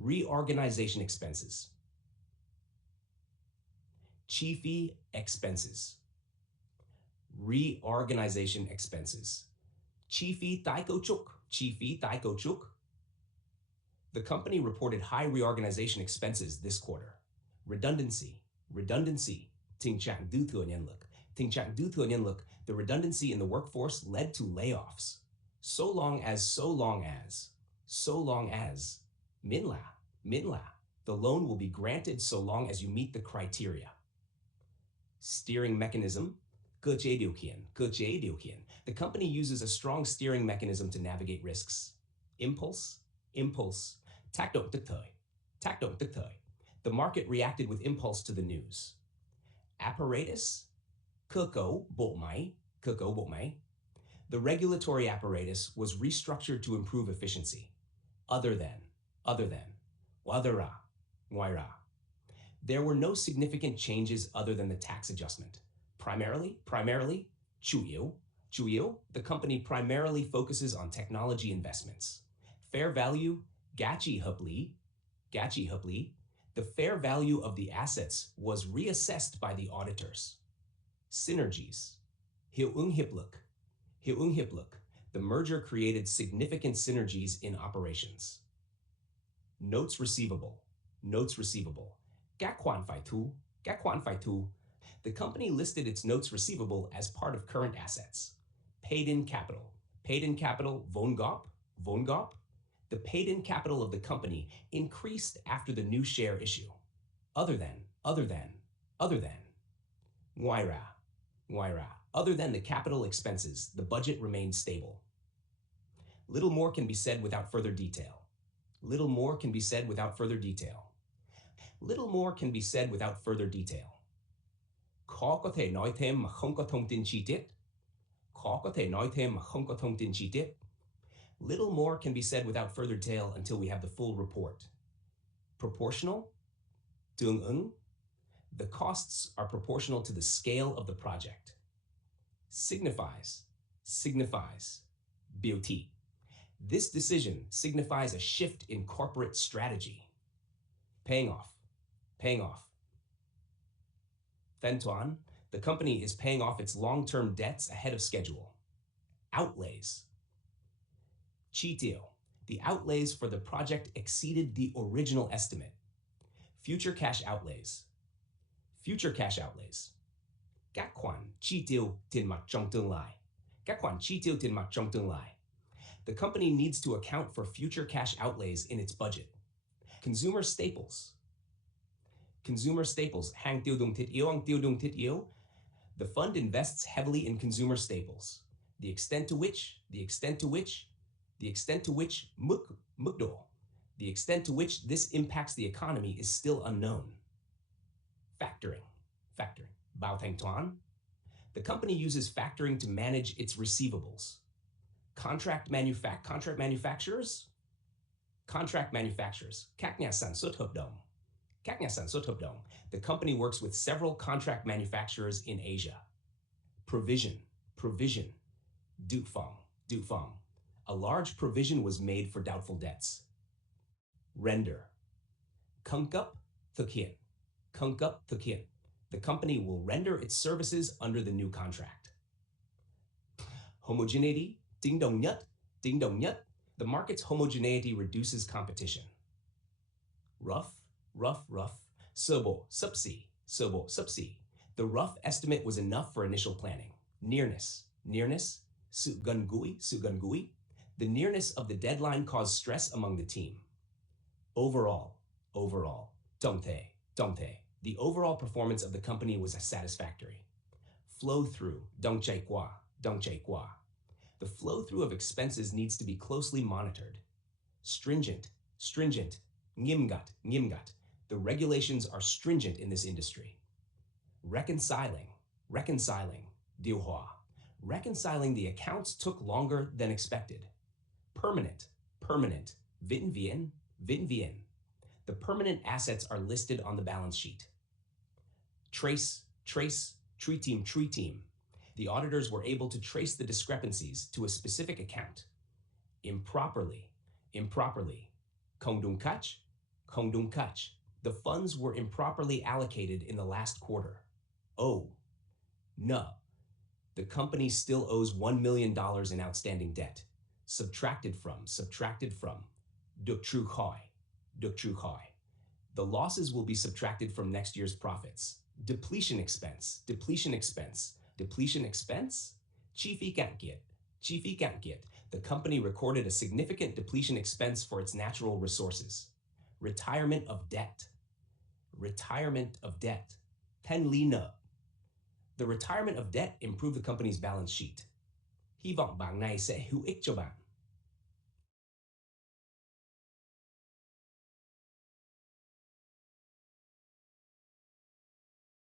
Reorganization expenses. CFA expenses. Reorganization expenses. CFA tái cấu trúc. CFA tái cấu trúc. The company reported high reorganization expenses this quarter. Redundancy. Tình trạng dư thừa nhân lực. Tình trạng dư thừa nhân lực, the redundancy in the workforce led to layoffs. So long as. Miễn là. The loan will be granted so long as you meet the criteria. Steering mechanism. Cơ chế điều khiển. The company uses a strong steering mechanism to navigate risks. Impulse. Tác động tức thời. The market reacted with impulse to the news. Apparatus. Cơ cấu bộ máy. The regulatory apparatus was restructured to improve efficiency. Other than. Ngoài ra. There were no significant changes other than the tax adjustment. Primarily, chủ yếu, the company primarily focuses on technology investments. Fair value, giá trị hợp lý. The fair value of the assets was reassessed by the auditors. Synergies. Hiệu ứng hiệp lực. The merger created significant synergies in operations. Notes receivable. Các khoản phải thu. The company listed its notes receivable as part of current assets. Paid-in capital, vốn góp. The paid-in capital of the company increased after the new share issue. Other than. Ngoài ra. Other than the capital expenses, the budget remained stable. Little more can be said without further detail. Có thể nói thêm mà không có thông tin chi tiết. Little more can be said without further detail until we have the full report. Proportional. Tương ứng. The costs are proportional to the scale of the project. Signifies. Beauty. This decision signifies a shift in corporate strategy. Paying off. Thanh toán, the company is paying off its long-term debts ahead of schedule. Outlays. Chi tiêu, the outlays for the project exceeded the original estimate. Future cash outlays. Các khoản chi tiêu tiền mặt trong tương lai. The company needs to account for future cash outlays in its budget. Consumer staples. Hàng tiêu dùng thiết yếu. The fund invests heavily in consumer staples. The extent to which, mức độ. The extent to which this impacts the economy is still unknown. Factoring. Bao thanh toán. The company uses factoring to manage its receivables. Contract manufacturers. Các nhà sản xuất hợp đồng. The company works with several contract manufacturers in Asia. Provision. Dự phòng. A large provision was made for doubtful debts. Render. Cung cấp, thực hiện. The company will render its services under the new contract. Homogeneity, tính đồng nhất. The market's homogeneity reduces competition. Rough. Sơ bộ, sấp xỉ. The rough estimate was enough for initial planning. Nearness. Sự gần gũi. The nearness of the deadline caused stress among the team. Overall. Tổng thể. The overall performance of the company was satisfactory. Flow through. Don't chạy qua. The flow through of expenses needs to be closely monitored. Stringent. Nghiêm ngặt. The regulations are stringent in this industry. Reconciling. Điều hòa. Reconciling the accounts took longer than expected. Permanent. Vĩnh viễn. The permanent assets are listed on the balance sheet. Trace. Tree team. The auditors were able to trace the discrepancies to a specific account. Improperly. Không đúng cách. Không đúng cách. The funds were improperly allocated in the last quarter. Oh, no. The company still owes $1 million in outstanding debt. Subtracted from. Được trừ khỏi, được trừ khỏi. The losses will be subtracted from next year's profits. Depletion expense, depletion expense, depletion expense? Chi phí cạn kiệt, chi phí cạn kiệt. The company recorded a significant depletion expense for its natural resources. Retirement of debt. Retirement of debt. Thanh lý nợ. The retirement of debt improved the company's balance sheet. Hy vọng bảng này sẽ hữu ích cho bạn.